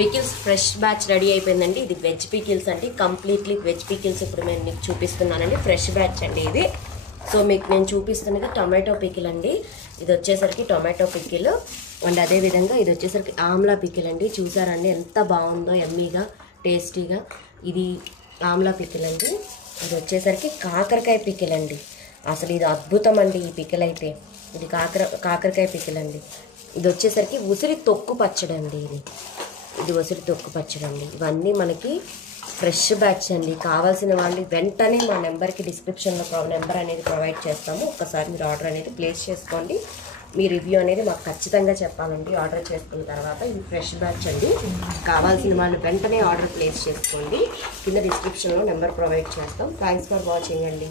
Pickles fresh batch ready అయిపోయిందండి. ఇది veg pickles అండి, కంప్లీట్లీ వెజ్ పికిల్స్ ఇప్పుడు నేను మీకు చూపిస్తున్నానండి. ఫ్రెష్ బ్యాచ్ అండి ఇది. సో మీకు నేను చూపిస్తున్నది టొమాటో పికిల్ అండి. ఇది వచ్చేసరికి టొమాటో పికిల్ అండ్ అదేవిధంగా ఇది వచ్చేసరికి ఆమ్లా పికిల్ అండి. చూసారండి ఎంత బాగుందో, ఎమ్మీగా టేస్టీగా. ఇది ఆమ్లా పికిల్ అండి. ఇది వచ్చేసరికి కాకరకాయ పికిల్ అండి. అసలు ఇది అద్భుతం అండి ఈ పికిల్ అయితే. ఇది కాకరకాయ పికిల్ అండి. ఇది వచ్చేసరికి ఉసిరి తొక్కు పచ్చడి అండి. ఇది ఉసిరి తొక్కు పచ్చడి అండి. ఇవన్నీ మనకి ఫ్రెష్ బ్యాచ్ అండి. కావాల్సిన వాళ్ళు వెంటనే మా నెంబర్కి డిస్క్రిప్షన్లో నెంబర్ అనేది ప్రొవైడ్ చేస్తాము. ఒక్కసారి మీరు ఆర్డర్ అనేది ప్లేస్ చేసుకోండి. మీ రివ్యూ అనేది మాకు ఖచ్చితంగా చెప్పాలండి ఆర్డర్ చేసుకున్న తర్వాత. ఇది ఫ్రెష్ బ్యాచ్ అండి. కావాల్సిన వాళ్ళు వెంటనే ఆర్డర్ ప్లేస్ చేసుకోండి. కింద డిస్క్రిప్షన్లో నెంబర్ ప్రొవైడ్ చేస్తాం. థ్యాంక్స్ ఫర్ వాచింగ్ అండి.